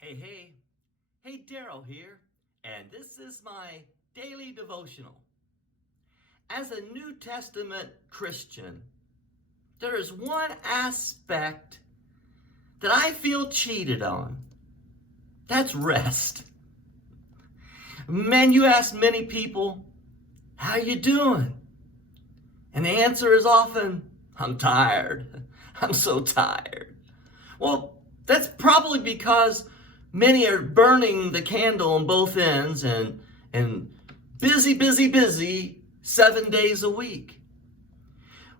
Hey, Daryl here, and this is my daily devotional. As a New Testament Christian, there is one aspect that I feel cheated on. That's rest. Man, you ask many people, how you doing? And the answer is often, I'm tired. I'm so tired. Well, that's probably because many are burning the candle on both ends and busy 7 days a week.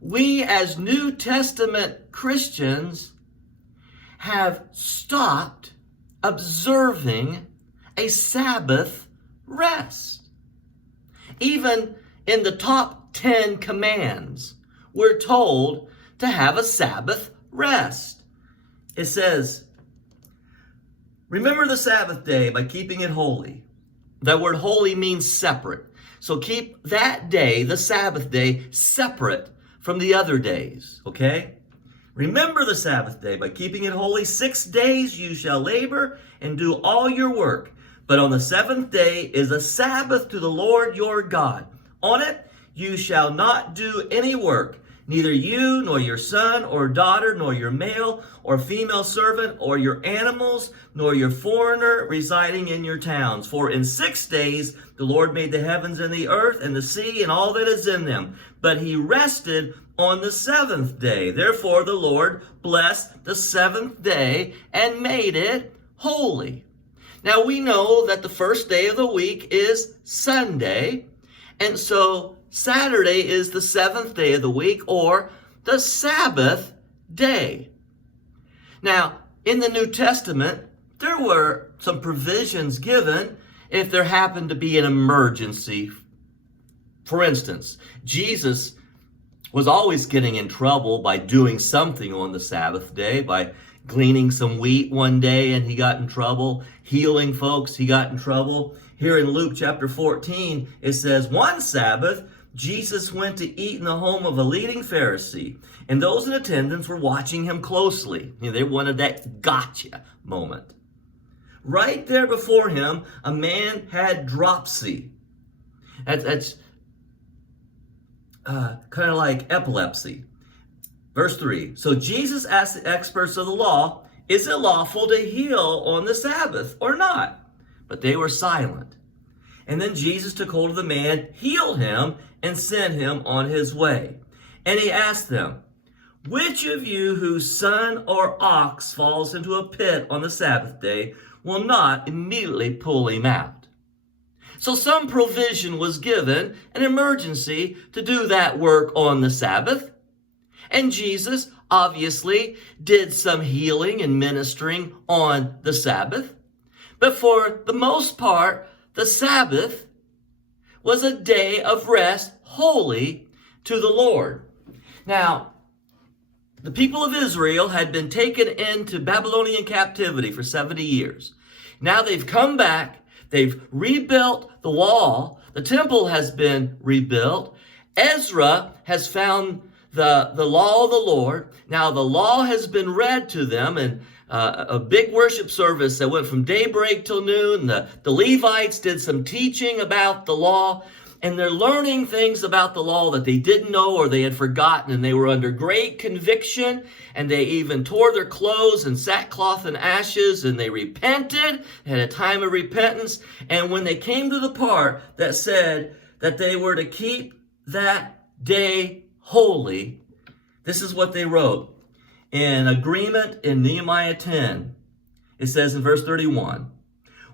We as New Testament Christians have stopped observing a Sabbath rest. Even in the top 10 commands, we're told to have a Sabbath rest. It says, remember the Sabbath day by keeping it holy. That word holy means separate. So keep that day, the Sabbath day, separate from the other days, okay? Remember the Sabbath day by keeping it holy. 6 days you shall labor and do all your work. But on the seventh day is a Sabbath to the Lord your God. On it you shall not do any work. Neither you, nor your son or daughter, nor your male or female servant, or your animals, nor your foreigner residing in your towns. For in 6 days the Lord made the heavens and the earth and the sea and all that is in them. But he rested on the seventh day. Therefore the Lord blessed the seventh day and made it holy. Now we know that the first day of the week is Sunday, and so Saturday is the seventh day of the week, or the Sabbath day. Now, in the New Testament, there were some provisions given if there happened to be an emergency. For instance, Jesus was always getting in trouble by doing something on the Sabbath day, by gleaning some wheat one day and he got in trouble, healing folks, he got in trouble. Here in Luke chapter 14, it says, one Sabbath, Jesus went to eat in the home of a leading Pharisee, and those in attendance were watching him closely. They wanted that gotcha moment. Right there before him, a man had dropsy. That's kind of like epilepsy. Verse 3, so Jesus asked the experts of the law, is it lawful to heal on the Sabbath or not? But they were silent. And then Jesus took hold of the man, healed him, and sent him on his way. And he asked them, which of you whose son or ox falls into a pit on the Sabbath day will not immediately pull him out? So some provision was given, an emergency to do that work on the Sabbath. And Jesus obviously did some healing and ministering on the Sabbath. But for the most part, the Sabbath was a day of rest, holy to the Lord. Now, the people of Israel had been taken into Babylonian captivity for 70 years. Now they've come back, they've rebuilt the wall, the temple has been rebuilt. Ezra has found the law of the Lord. Now the law has been read to them, and a big worship service that went from daybreak till noon. The Levites did some teaching about the law, and they're learning things about the law that they didn't know or they had forgotten, and they were under great conviction, and they even tore their clothes in sackcloth and ashes, and they repented, had a time of repentance. And when they came to the part that said that they were to keep that day holy, this is what they wrote. In agreement in Nehemiah 10, it says in verse 31,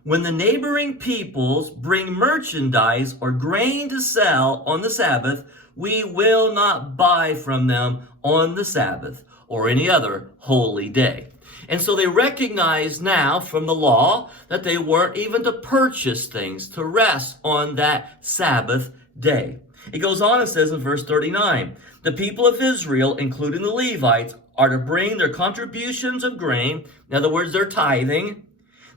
when the neighboring peoples bring merchandise or grain to sell on the Sabbath, we will not buy from them on the Sabbath or any other holy day. And so they recognize now from the law that they weren't even to purchase things, to rest on that Sabbath day. It goes on and says in verse 39, the people of Israel, including the Levites, are to bring their contributions of grain, in other words, their tithing,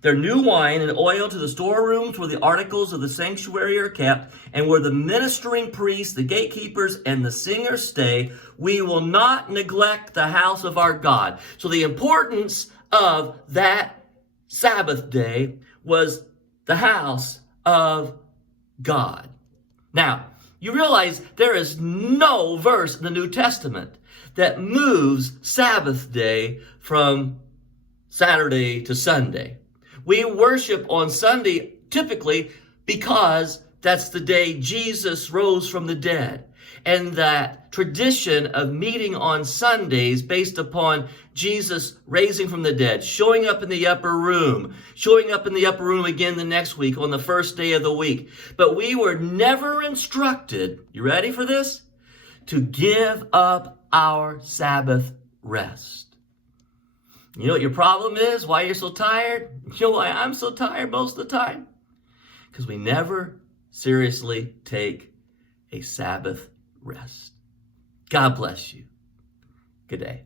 their new wine and oil to the storerooms where the articles of the sanctuary are kept, and where the ministering priests, the gatekeepers, and the singers stay. We will not neglect the house of our God. So the importance of that Sabbath day was the house of God. Now, you realize there is no verse in the New Testament that moves Sabbath day from Saturday to Sunday. We worship on Sunday typically because that's the day Jesus rose from the dead. And that tradition of meeting on Sundays based upon Jesus raising from the dead, showing up in the upper room again the next week on the first day of the week. But we were never instructed, you ready for this? To give up our Sabbath rest. You know what your problem is? Why you're so tired? You know why I'm so tired most of the time? Because we never seriously take a Sabbath rest. God bless you. Good day.